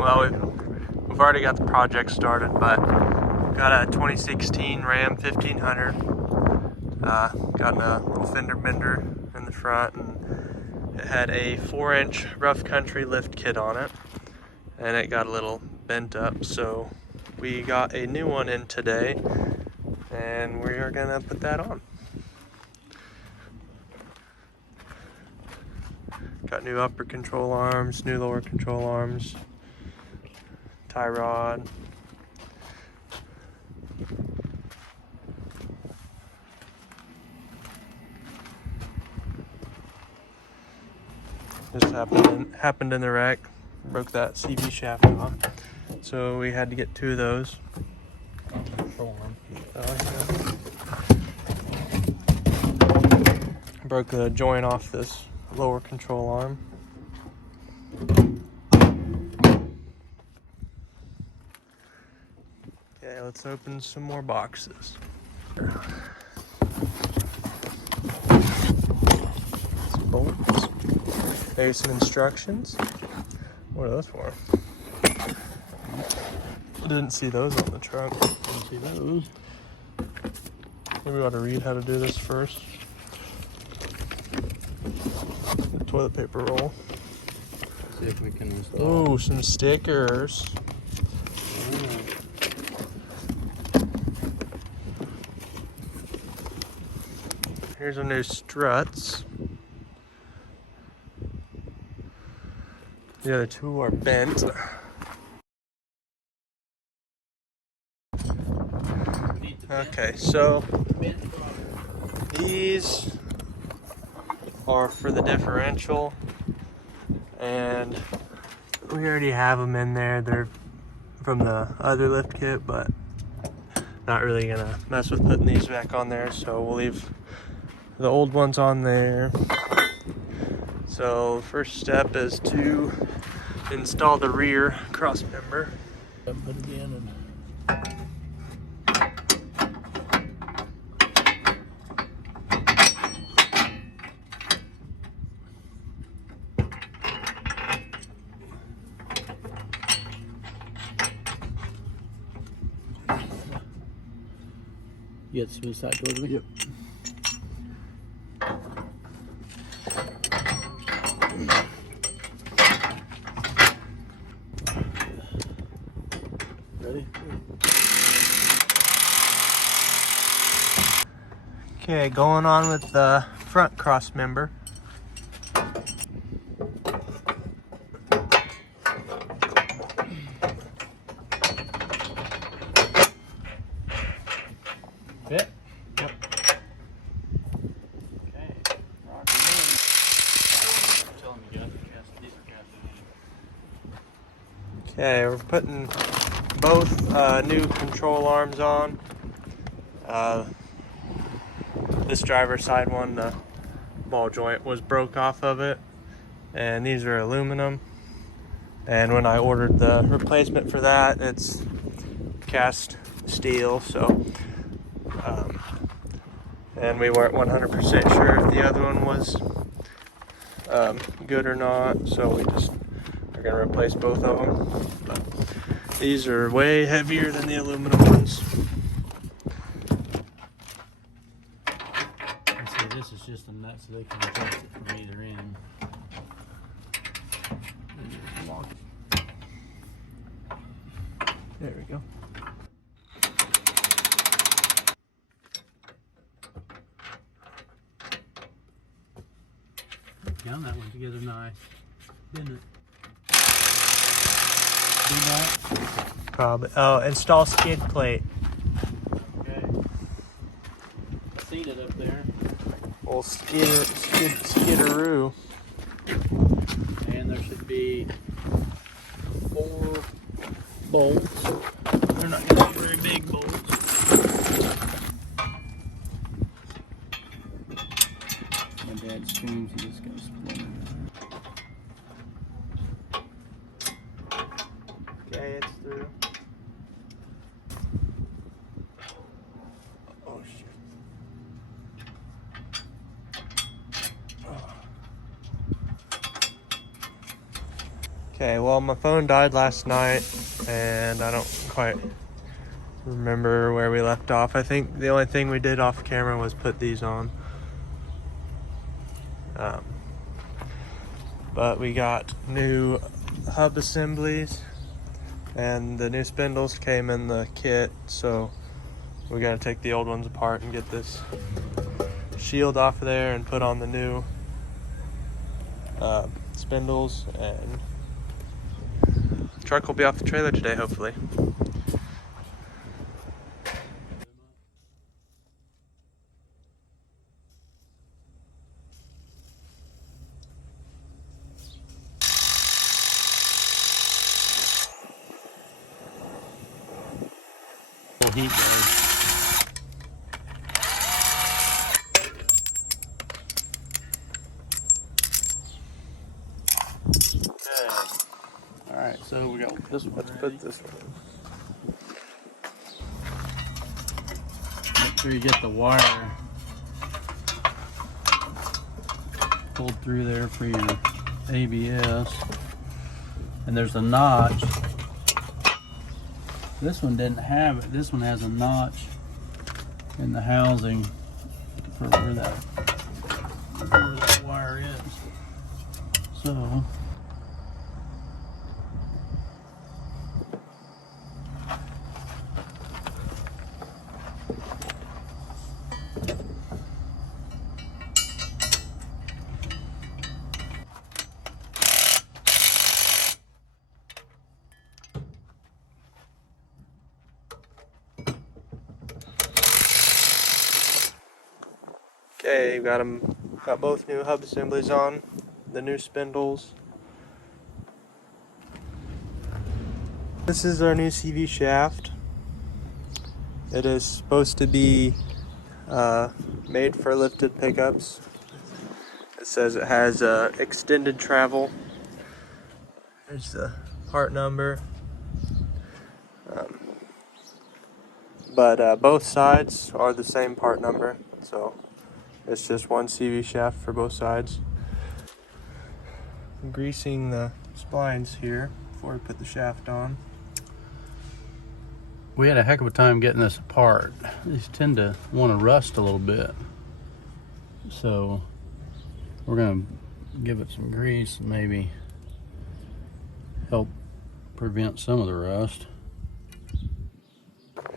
Well, we've already got the project started, but got a 2016 Ram 1500. Got a little fender bender in the front, and it had a 4-inch rough country lift kit on it, and it got a little bent up. So we got a new one in today, and we are gonna put that on. Got new upper control arms, new lower control arms, tie rod. Just happened in the wreck, broke that CV shaft off, so we had to get 2 of those. Broke the joint off this lower control arm. Okay, let's open some more boxes. Some bolts. There's some instructions. What are those for? I didn't see those on the truck. Didn't see those. Maybe we ought to read how to do this first. The toilet paper roll. See if we can install. Oh, some stickers. Here's our new struts. The other 2 are bent. Okay, so these are for the differential, and we already have them in there. They're from the other lift kit, but not really gonna mess with putting these back on there, so we'll leave the old ones on there. So first step is to install the rear cross member. Put it in and you got the smooth side towards me? Yep. Ready? Okay, going on with the front cross member. Fit? Yep. Okay. Rock and roll. Tell him you got these are cast. Okay, we're putting both new control arms on. This driver's side one, the ball joint was broke off of it, and these are aluminum. And when I ordered the replacement for that, it's cast steel. So, and we weren't 100% sure if the other one was good or not, so we just are gonna replace both of them. But these are way heavier than the aluminum ones. And so this is just a nut so they can adjust it from either end. And just lock it. There we go. Down that one together nice, didn't it? Do that. Probably. Oh, install skid plate. Okay. Seat it up there. Old skidderoo. And there should be 4 bolts. They're not gonna be very big bolts. My dad screams, he just goes splinter. Okay, it's through. Oh shit. Okay, well, my phone died last night, and I don't quite remember where we left off. I think the only thing we did off camera was put these on. But we got new hub assemblies, and the new spindles came in the kit, so we gotta take the old ones apart and get this shield off of there and put on the new spindles, and the truck will be off the trailer today, hopefully. Heat goes. Okay. All right, so we got this one. Let's ready. put this one. Make sure you get the wire pulled through there for your ABS. And there's a notch. This one didn't have it. This one has a notch in the housing for where that wire is. So Okay, got both new hub assemblies on, the new spindles. This is our new CV shaft. It is supposed to be made for lifted pickups. It says it has extended travel. There's the part number. But both sides are the same part number, so it's just one CV shaft for both sides. I'm greasing the splines here before we put the shaft on. we had a heck of a time getting this apart. These tend to want to rust a little bit. So we're gonna give it some grease and maybe help prevent some of the rust.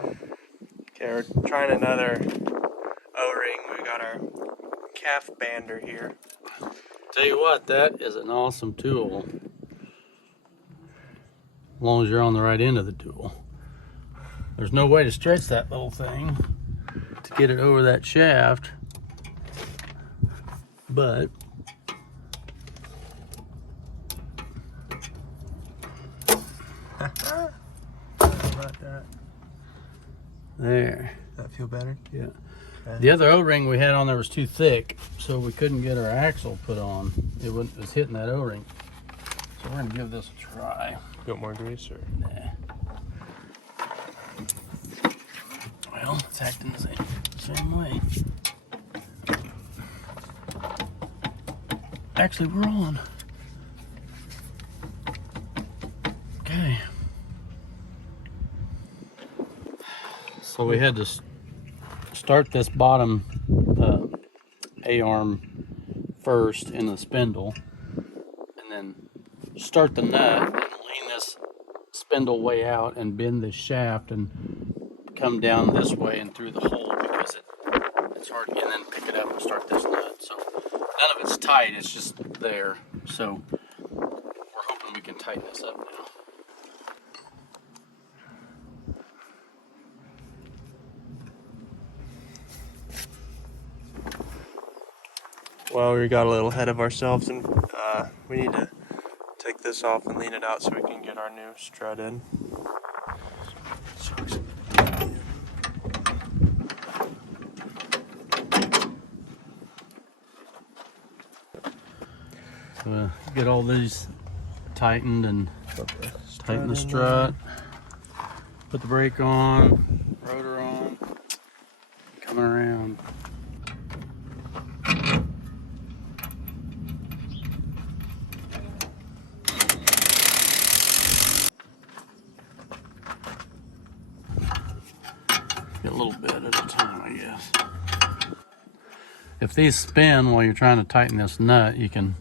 Okay, we're trying another O-ring. We got our calf bander here. Tell you what, that is an awesome tool. As long as you're on the right end of the tool. There's no way to stretch that little thing to get it over that shaft. But About that. there. Does that feel better? Yeah. Okay. The other O-ring we had on there was too thick, so we couldn't get our axle put on. It was hitting that O-ring. So we're gonna give this a try. You want more grease or? Nah. Well, it's acting the same way. Actually, we're on. Okay. So we had to start this bottom A-arm first in the spindle, and then start the nut and lean this spindle way out and bend the shaft and come down this way and through the hole because it's hard, and then pick it up and start this nut. So none of it's tight, it's just there. So we're hoping we can tighten this up now. Well, we got a little ahead of ourselves, and we need to take this off and lean it out so we can get our new strut in. So get all these tightened and tighten the strut, put the brake on, rotor on, coming around. Get a little bit at a time, I guess. If these spin while you're trying to tighten this nut, you can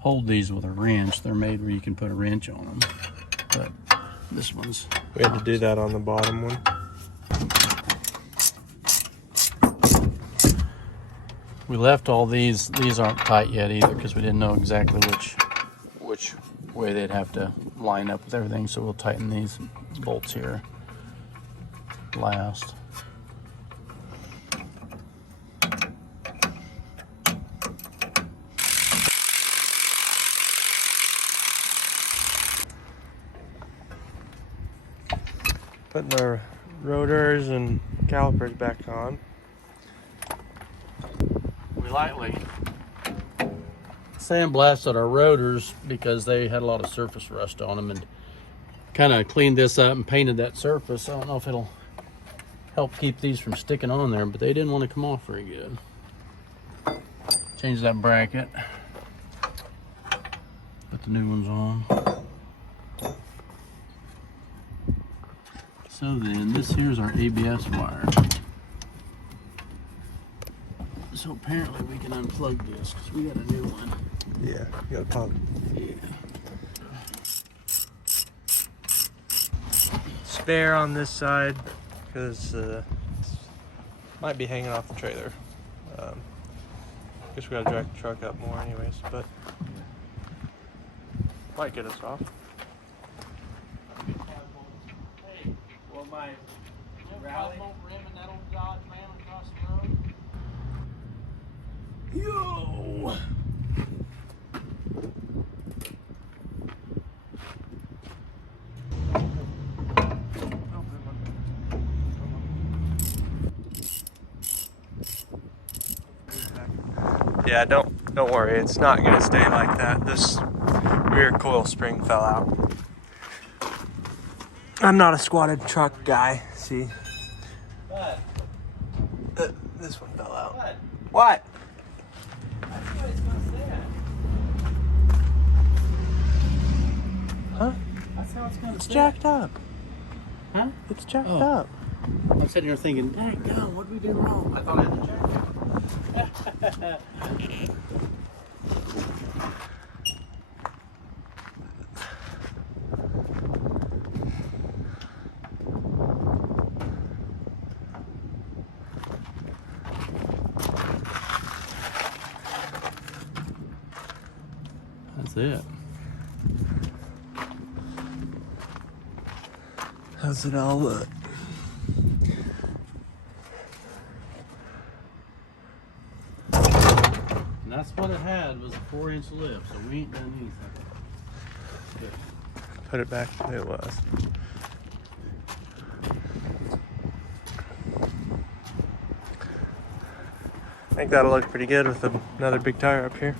hold these with a wrench. They're made where you can put a wrench on them. But this one's... We had to do that on the bottom one. We left all these aren't tight yet either because we didn't know exactly which way they'd have to line up with everything, so we'll tighten these bolts here last. Putting our rotors and calipers back on. We lightly sandblasted our rotors because they had a lot of surface rust on them, and kind of cleaned this up and painted that surface. I don't know if it'll help keep these from sticking on there, but they didn't want to come off very good. Change that bracket. Put the new ones on. So then, this here's our ABS wire. So apparently we can unplug this because we got a new one. Yeah, you gotta pop. Yeah. Spare on this side because might be hanging off the trailer. Guess we gotta drag the truck up more anyways, but might get us off. Hey, well, my rally rimming that old Dodge man across the road. Yo! Yeah, don't worry. It's not gonna stay like that. This rear coil spring fell out. I'm not a squatted truck guy. See, What? this one fell out. What? What? That's what it's gonna stay at. Huh? That's how it's gonna It's stay. jacked up. Huh? It's jacked Oh. up. I'm sitting here thinking, dang, God, what did we do wrong? I thought I had to check it. That's it. How's it all look? And that's what it had, was a 4-inch lip, so we ain't done anything. Good. Put it back the way it was. I think that'll look pretty good with another big tire up here.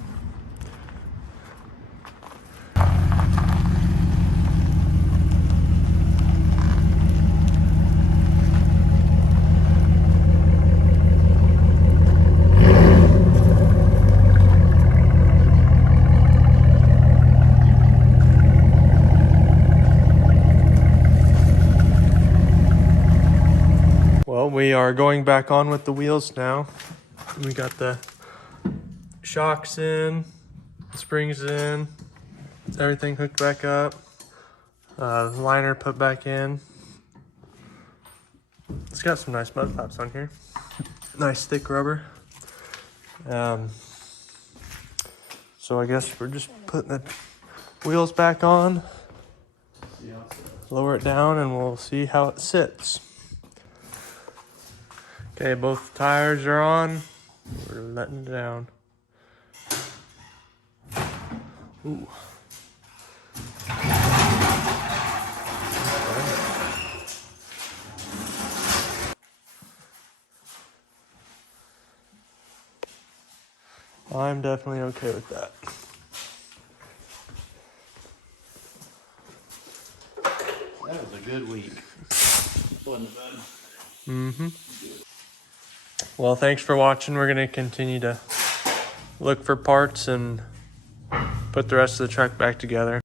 Well, we are going back on with the wheels now. We got the shocks in, springs in, everything hooked back up, liner put back in. It's got some nice mud flaps on here. Nice thick rubber. So I guess we're just putting the wheels back on, lower it down, and we'll see how it sits. Okay, both tires are on. We're letting it down. Ooh. I'm definitely okay with that. That was a good week. Wasn't it, bud? Mm-hmm. Well, thanks for watching. We're going to continue to look for parts and put the rest of the truck back together.